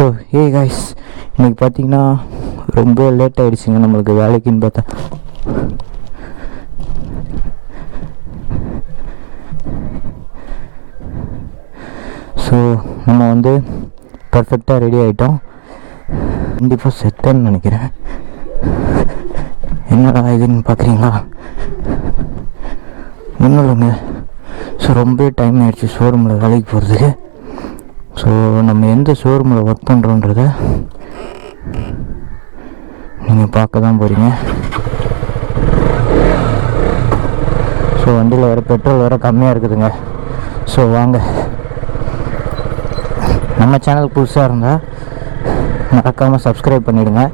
So hey guys, இன்றைக்கி பார்த்தீங்கன்னா ரொம்ப லேட் ஆகிடுச்சிங்க நம்மளுக்கு வேலைக்குன்னு பார்த்தா. ஸோ நம்ம வந்து பர்ஃபெக்டாக ரெடி ஆகிட்டோம். கண்டிப்பாக செட்டுன்னு நினைக்கிறேன். என்னடா இதுன்னு பார்க்குறீங்களா? ஒன்றும் இல்லைங்க. ஸோ ரொம்ப டைம் ஆகிடுச்சு ஷோரூமில் வேலைக்கு போகிறதுக்கு. ஸோ நம்ம எந்த ஷோரூமில் ஒர்க் பண்ணுறோன்றத நீங்கள் பார்க்க தான் போகிறீங்க. ஸோ வண்டியில் வேறு பெட்ரோல் வேறு கம்மியாக இருக்குதுங்க. ஸோ வாங்க, நம்ம சேனல் புதுசாக இருந்தால் மறக்காமல் சப்ஸ்கிரைப் பண்ணிவிடுங்க.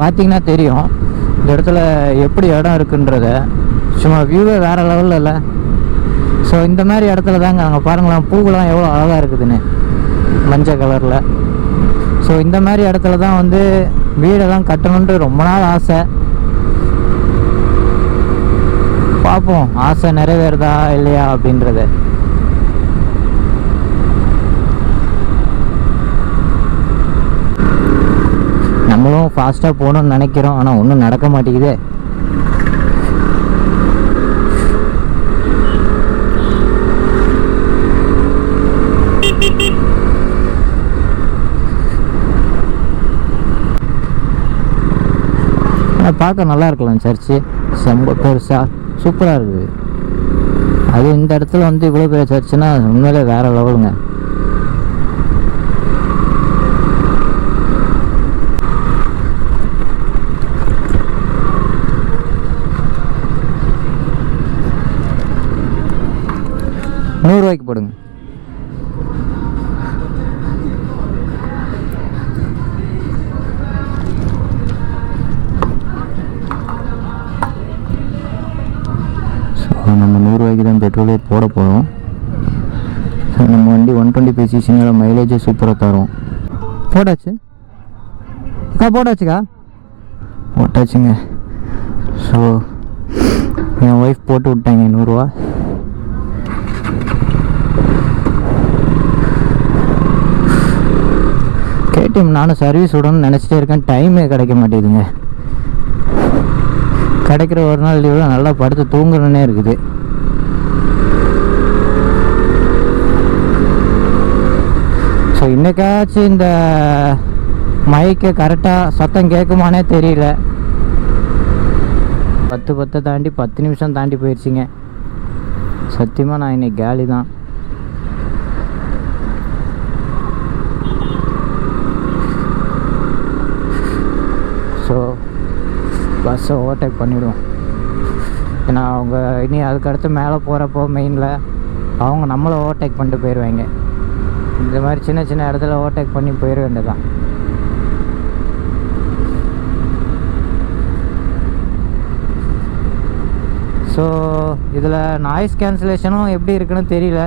பார்த்தீங்கன்னா தெரியும் இந்த இடத்துல எப்படி இடம் இருக்குன்றத. சும்மா வியூவே வேறு லெவலில் இல்லை. ஸோ இந்த மாதிரி இடத்துல தாங்க நாங்கள் பாருங்களேன், பூக்கெலாம் எவ்வளோ அழகாக இருக்குதுன்னு மஞ்சள் கலரில். ஸோ இந்த மாதிரி இடத்துல தான் வந்து வீடெல்லாம் கட்டணுன்ட்டு ரொம்ப நாள் ஆசை. பார்ப்போம் ஆசை நிறைவேறுதா இல்லையா அப்படின்றத. நம்மளும் ஃபாஸ்ட்டாக போகணும்னு நினைக்கிறோம், ஆனால் ஒன்றும் நடக்க மாட்டேங்குது. ஆனால் பார்க்க நல்லா இருக்கலாம். சர்ச்சு ரொம்ப பெருசாக சூப்பராக இருக்குது. அது இந்த இடத்துல வந்து இவ்வளோ பெரிய சர்ச்சுன்னா உண்மையிலே வேறு லெவலுங்க. ₹100 போடுங்க. ஸோ நம்ம ₹100 தான் பெட்ரோலே போட போகிறோம். ஸோ நம்ம வண்டி 125 cc மைலேஜே சூப்பராக தரும். போட்டாச்சு போட்டாச்சுக்கா, போட்டாச்சுங்க. ஸோ என் ஒய்ஃப் போட்டு விட்டாங்க ₹100. கேடிஎம் நானும் சர்வீஸ் விடணும்னு நினச்சிட்டே இருக்கேன், டைமே கிடைக்க மாட்டேங்குதுங்க. கிடைக்கிற ஒரு நாள் லீவில் நல்லா படுத்து தூங்கணுன்னே இருக்குது. ஸோ இன்றைக்காச்சும் இந்த மைக்கு கரெக்டாக சத்தம் கேட்குமானே தெரியல. 10 தாண்டி 10 நிமிஷம் தாண்டி போயிடுச்சிங்க. சத்தியமாக நான் இன்னைக்கு காலி தான். ஸோ பஸ்ஸை ஓவர்டேக் பண்ணிவிடுவோம். ஏன்னா அவங்க இனி அதுக்கடுத்து மேலே போகிறப்போ மெயினில் அவங்க நம்மளை ஓவர்டேக் பண்ணிட்டு போயிடுவாங்க. இந்த மாதிரி சின்ன சின்ன இடத்துல ஓவர்டேக் பண்ணி போயிட வேண்டியதான். ஸோ இதில் நாய்ஸ் கேன்சலேஷனும் எப்படி இருக்குன்னு தெரியல,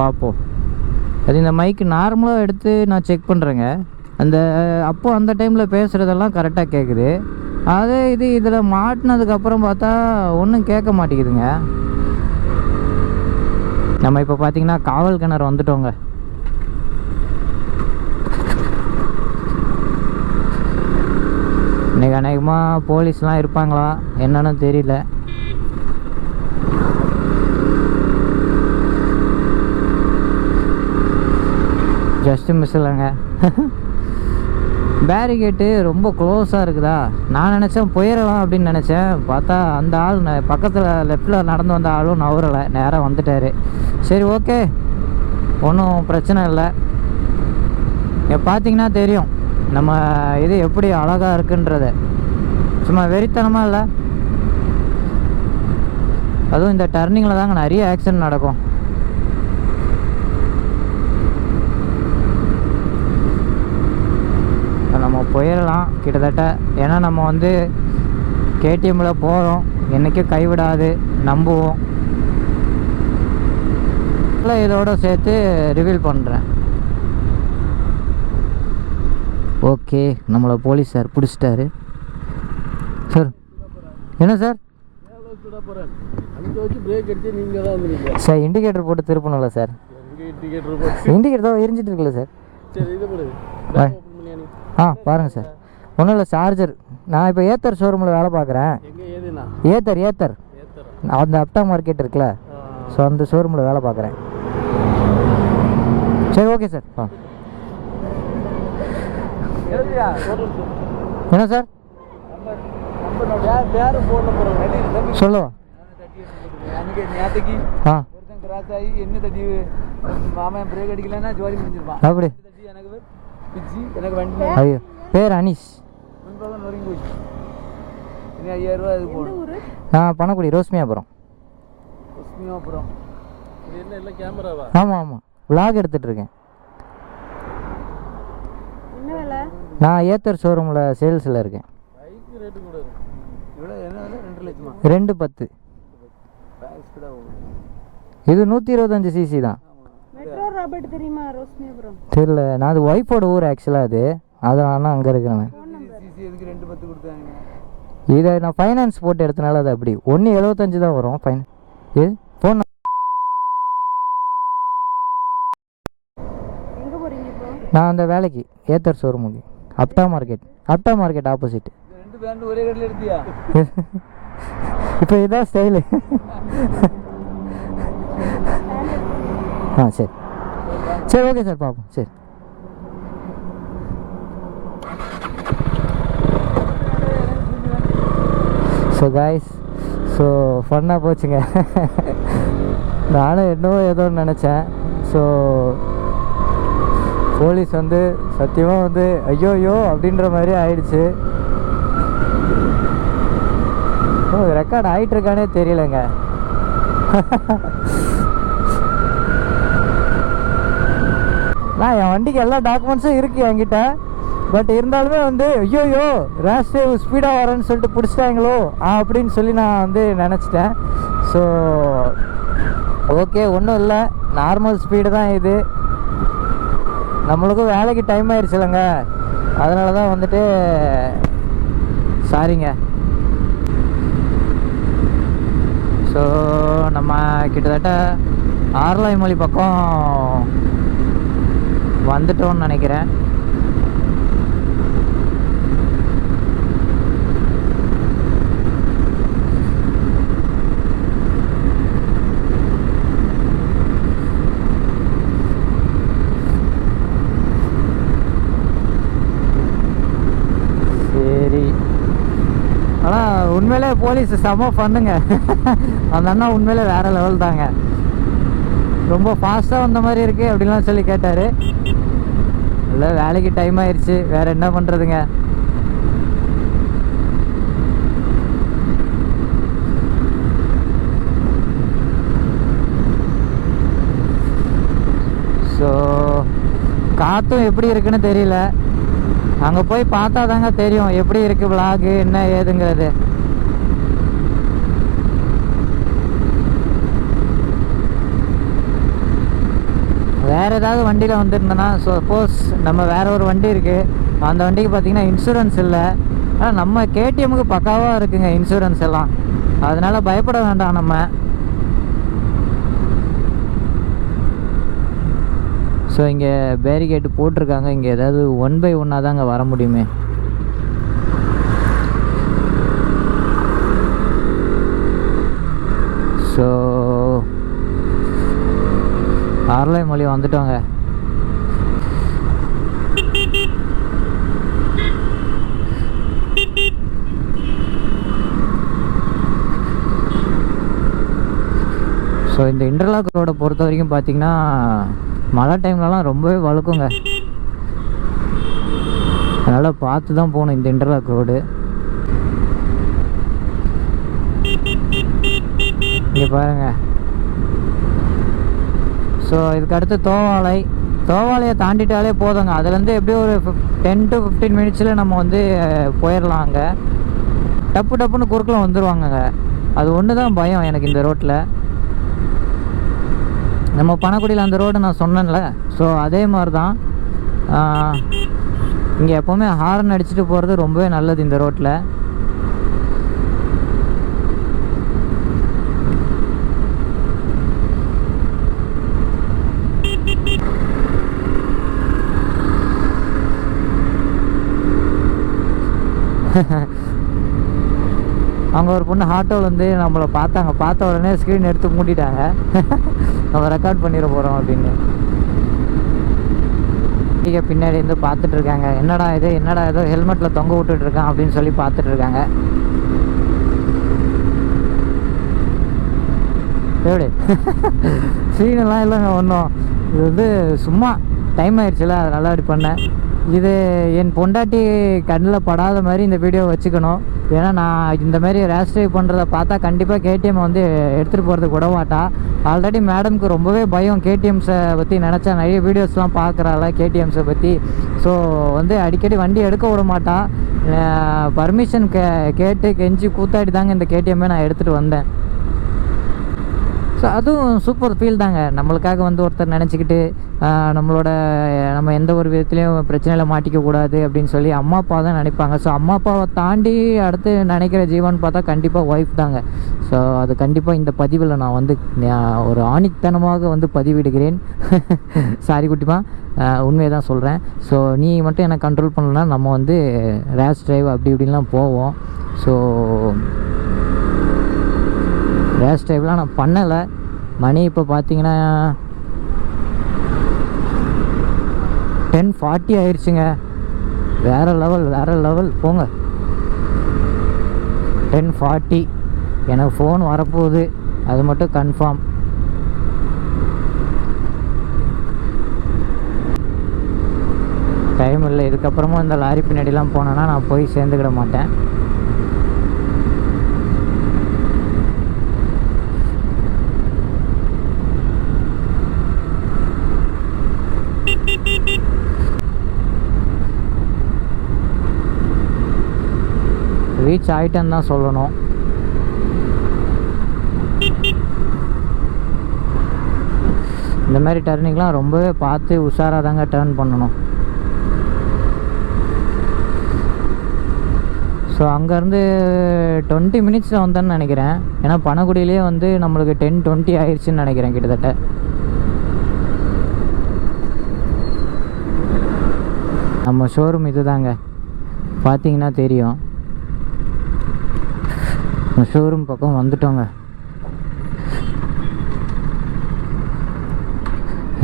பார்ப்போம். அது இந்த மைக்கு நார்மலாக எடுத்து நான் செக் பண்ணுறேங்க. அந்த டைமில் பேசுகிறதெல்லாம் கரெக்டாக கேட்குது. அதே இதில் மாட்டினதுக்கப்புறம் பார்த்தா ஒன்றும் கேட்க மாட்டேங்குதுங்க. நம்ம இப்போ பார்த்தீங்கன்னா காவல் கிணறு வந்துட்டோங்க. இன்றைக்கி அநேகமாக போலீஸ்லாம் இருப்பாங்களா என்னன்னு தெரியல. ஜஸ்ட்டு மிஸ் இல்லைங்க. பேரிகேட்டு ரொம்ப க்ளோஸாக இருக்குதா, நான் நினச்சேன் போயிடலாம் அப்படின்னு நினச்சேன். பார்த்தா அந்த ஆள் பக்கத்தில் லெஃப்டில் நடந்து வந்த ஆளும் நவரலை, நேராக வந்துட்டார். சரி ஓகே, ஒன்றும் பிரச்சனை இல்லை. பார்த்தீங்கன்னா தெரியும் நம்ம இது எப்படி அழகாக இருக்குன்றத. சும்மா வெறித்தனமாக இல்லை. அதுவும் இந்த டர்னிங்கில் தாங்க நிறைய ஆக்சிடென்ட் நடக்கும். நம்ம போயிடலாம் கிட்டத்தட்ட. ஏன்னா நம்ம வந்து கேடிஎம்மில் போகிறோம், என்றைக்கும் கைவிடாது, நம்புவோம். இதோட சேர்த்து ரிவீல் பண்ணுறேன். ஓகே, நம்மளை போலீஸ் சார் பிடிச்சிட்டாரு. சார் என்ன சார்? அங்கே வச்சு பிரேக் அடிச்சு நீங்கள் தான் வந்துருக்கீங்க சார். இண்டிகேட்டர் போட்டு திருப்பணும்ல சார்? இண்டிகேட்டர் போட்டு இண்டிகேட்டர் தான் எரிஞ்சிட்டு இருக்குல்ல சார்? சரி இது போடு. பாருங்கள் சார். ஒன்றும் இல்லை, சார்ஜர். நான் இப்போ ஏத்தர் ஷோரூமில் வேலை பார்க்குறேன். எங்கே ஏதுண்ணா? ஏத்தர் அந்த அப்டா மார்க்கெட் இருக்குல்ல, ஸோ அந்த ஷோரூமில் வேலை பார்க்குறேன். சரி, ஓகே சார். என்ன சார்? சொல்லுவா. அப்படி. ஐயோ, பேர் அனீஷ். பண்ணக்குடி ரோஸ்மியாபுரம். ஆமாம் ஆமாம், விளாக் எடுத்துகிட்டு இருக்கேன். நான் ஏத்தர் ஷோரூமில் சேல்ஸில் இருக்கேன். 210. இது 125 சிசி தான். தெரியல, நான் அது ஒய்ஃபோட ஊர் ஆக்சுவலாக. அதனால அங்கே இருக்கிறேன். இதை நான் ஃபைனான்ஸ் போட்டு எடுத்தனால அது அப்படி 1.75 தான் வரும் ஃபைன். இது ஃபோன். நான் அந்த வேலைக்கு ஏத்தர் ஷோரூமுக்கு அப்டா மார்க்கெட் ஆப்போசிட். இப்போ இதான் ஸ்டைலு. சரி சரி, ஓகே சார், பார்ப்போம். சரி. ஸோ காய்ஸ், ஸோ ஃபன்னாக போச்சுங்க. நானும் ஏதோ நினச்சேன். ஸோ போலீஸ் சத்தியமாக ஐயோ அப்படின்ற மாதிரி ஆயிடுச்சு. ரெக்கார்ட் ஆகிட்டுருக்கானே தெரியலங்க. என் வண்டிக்கு எல்லா டாக்குமெண்ட்ஸும் இருக்குது என்கிட்ட. பட் இருந்தாலுமே ஐயோயோ ரேஷ் டிரைவ் ஸ்பீடாக வரேன்னு சொல்லிட்டு பிடிச்சிட்டாங்களோ அப்படின்னு சொல்லி நான் நினச்சிட்டேன். ஸோ ஓகே, ஒன்றும் இல்லை, நார்மல் ஸ்பீடு தான் இது. நம்மளுக்கும் வேலைக்கு டைம் ஆயிடுச்சு இல்லைங்க, அதனால தான் சாரிங்க. ஸோ நம்ம கிட்டத்தட்ட ஆரலாய்மொழி பக்கம் வந்துட்டோம்னு நினைக்கிறேன். சரி, ஆனால் உண்மையிலே போலீஸ் செம்ம பண்ணுங்க. அந்த அண்ணா உண்மையிலே வேறு லெவல் தாங்க. ரொம்ப ஃபாஸ்ட்டாக வந்த மாதிரி இருக்குது அப்படின்லாம் சொல்லி கேட்டார். இல்லை, வேலைக்கு டைம் ஆயிடுச்சு, வேறு என்ன பண்ணுறதுங்க. ஸோ காற்றும் எப்படி இருக்குன்னு தெரியல. அங்கே போய் பார்த்தா தாங்க தெரியும் எப்படி இருக்குது விளாகு என்ன ஏதுங்கிறது. வேறு ஏதாவது வண்டியில் வந்துருந்தேன்னா, சப்போஸ் நம்ம வேறு ஒரு வண்டி இருக்குது, அந்த வண்டிக்கு பார்த்திங்கன்னா இன்சூரன்ஸ் இல்லை. ஆனால் நம்ம கேடிஎம்முக்கு பக்காவாக இருக்குங்க இன்சூரன்ஸ் எல்லாம், அதனால் பயப்பட வேண்டாம் நம்ம. ஸோ இங்கே பேரிகேட்டு போட்டிருக்காங்க. இங்கே ஏதாவது 1/1 தாங்க வர முடியுமே. ஸோ ஆரலாய்மொழி வந்துட்டோங்க. ஸோ இந்த இன்டர்லாக் ரோடை பொறுத்த வரைக்கும் பார்த்திங்கன்னா மழை டைம்லலாம் ரொம்பவே வழுக்குங்க. அதனால் பார்த்து தான் போகணும் இந்த இன்டர்லாக் ரோடு. இங்கே பாருங்கள். ஸோ இதுக்கு அடுத்து தோவாலையை தாண்டிட்டாலே போதுங்க. அதுலேருந்து எப்படியும் ஒரு 10 to 15 மினிட்ஸில் நம்ம போயிடலாம். அங்கே டப்புன்னு குறுக்கில் வந்துடுவாங்கங்க. அது ஒன்று தான் பயம் எனக்கு இந்த ரோட்டில். நம்ம பணக்குடியில் அந்த ரோடு நான் சொன்னேன்ல, ஸோ அதே மாதிரி தான். இங்கே எப்போவுமே ஹார்ன் அடிச்சுட்டு போகிறது ரொம்பவே நல்லது இந்த ரோட்டில். அவங்க ஒரு பொண்ணு ஆட்டோவில் வந்து நம்மளை பார்த்தாங்க, பார்த்த உடனே ஸ்க்ரீன் எடுத்து மூடிட்டாங்க. நம்ம ரெக்கார்ட் பண்ணிட போகிறோம் அப்படின்னு. இங்கே பின்னாடி இருந்து பார்த்துட்டு இருக்காங்க, என்னடா இது, என்னடா ஏதோ ஹெல்மெட்டில் தொங்க விட்டுட்டு இருக்கான் அப்படின்னு சொல்லி பார்த்துட்டு இருக்காங்க. எப்படி சீனெல்லாம் இல்லைங்க ஒன்றும், இது வந்து சும்மா டைம் ஆயிடுச்சுல அதனால அப்படி பண்ணேன். இது என் பொண்டாட்டி கண்ணில் படாத மாதிரி இந்த வீடியோ வச்சுக்கணும். ஏன்னா நான் இந்த மாதிரி ரேஷ் ட்ரைவ் பண்ணுறத பார்த்தா கண்டிப்பாக கேடிஎம் வந்து எடுத்துகிட்டு போகிறதுக்கு விட மாட்டா. ஆல்ரெடி மேடம்க்கு ரொம்பவே பயம் கேடிஎம்ஸை பற்றி நினச்சா, நிறைய வீடியோஸ்லாம் பார்க்குறாள் கேடிஎம்ஸை பற்றி. ஸோ வந்து அடிக்கடி வண்டி எடுக்க விட மாட்டா. பர்மிஷன் கேட்டு கெஞ்சி கூத்தாடி தாங்க இந்த கேடிஎம்மை நான் எடுத்துகிட்டு வந்தேன். ஸோ அதுவும் சூப்பர் ஃபீல் தாங்க. நம்மளுக்காக வந்து ஒருத்தர் நினச்சிக்கிட்டு நம்ம எந்த ஒரு விதத்துலேயும் பிரச்சனையில் மாட்டிக்கக்கூடாது அப்படின்னு சொல்லி அம்மா அப்பா தான் நினைப்பாங்க. ஸோ அம்மா அப்பாவை தாண்டி அடுத்து நினைக்கிற ஜீவன் பார்த்தா கண்டிப்பாக ஒய்ஃப் தாங்க. ஸோ அது கண்டிப்பாக இந்த பதிவில் நான் வந்து ஒரு ஆணித்தனமாக வந்து பதிவிடுகிறேன். சாரி குட்டிமா, உண்மையை தான் சொல்கிறேன். ஸோ நீ மட்டும் என்னை கண்ட்ரோல் பண்ணலன்னா நம்ம வந்து ரேஷ் டிரைவ் அப்படி இப்படின்லாம் போவோம். ஸோ ரேஷ் டிரைவ்லாம் நான் பண்ணலை. மணி இப்போ பார்த்தீங்கன்னா 10:40 ஆயிடுச்சுங்க. வேறு லெவல் போங்க. 10:40 எனக்கு ஃபோன் வரப்போகுது, அது மட்டும் கன்ஃபார்ம். டைம் இல்லை. இதுக்கப்புறமும் இந்த லாரி பின்னாடிலாம் போனேன்னா நான் போய் சேர்ந்துக்கிட மாட்டேன். ரீச் ஆகிட்டேன்னு தான் சொல்லணும். இந்த மாதிரி டர்னிங்லாம் ரொம்பவே பார்த்து உஷாராக தாங்க டர்ன் பண்ணணும். ஸோ அங்கேருந்து 20 மினிட்ஸில் வந்தேன்னு நினைக்கிறேன். ஏன்னா பனகுடியிலே வந்து நம்மளுக்கு 10:20 ஆயிடுச்சுன்னு நினைக்கிறேன் கிட்டத்தட்ட. நம்ம ஷோரூம் இது தாங்க, பார்த்தீங்கன்னா தெரியும். ஷோரூம் பக்கம் வந்துட்டோங்க.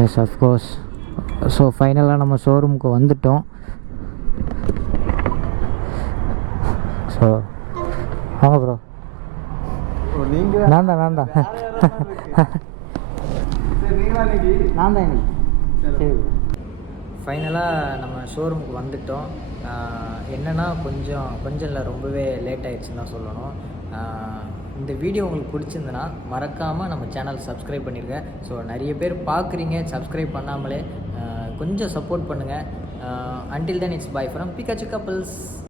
Yes of course. ஸோ ஃபைனலாக நம்ம ஷோரூமுக்கு வந்துட்டோம். ஸோ ஆமாம் ப்ரோ, நீங்கள் நான் தான் நான் தான் சரி. ஃபைனலாக நம்ம ஷோரூமுக்கு வந்துட்டோம். என்னென்னா கொஞ்சம் இல்லை, ரொம்பவே லேட் ஆகிடுச்சுன்னு தான் சொல்லணும். இந்த வீடியோ உங்களுக்கு பிடிச்சிருந்துன்னா மறக்காமல் நம்ம சேனல் சப்ஸ்கிரைப் பண்ணிடுங்க. ஸோ நிறைய பேர் பார்க்குறீங்க, சப்ஸ்கிரைப் பண்ணாமலே கொஞ்சம் சப்போர்ட் பண்ணுங்கள். Until then, it's bye from Pikachu Couples.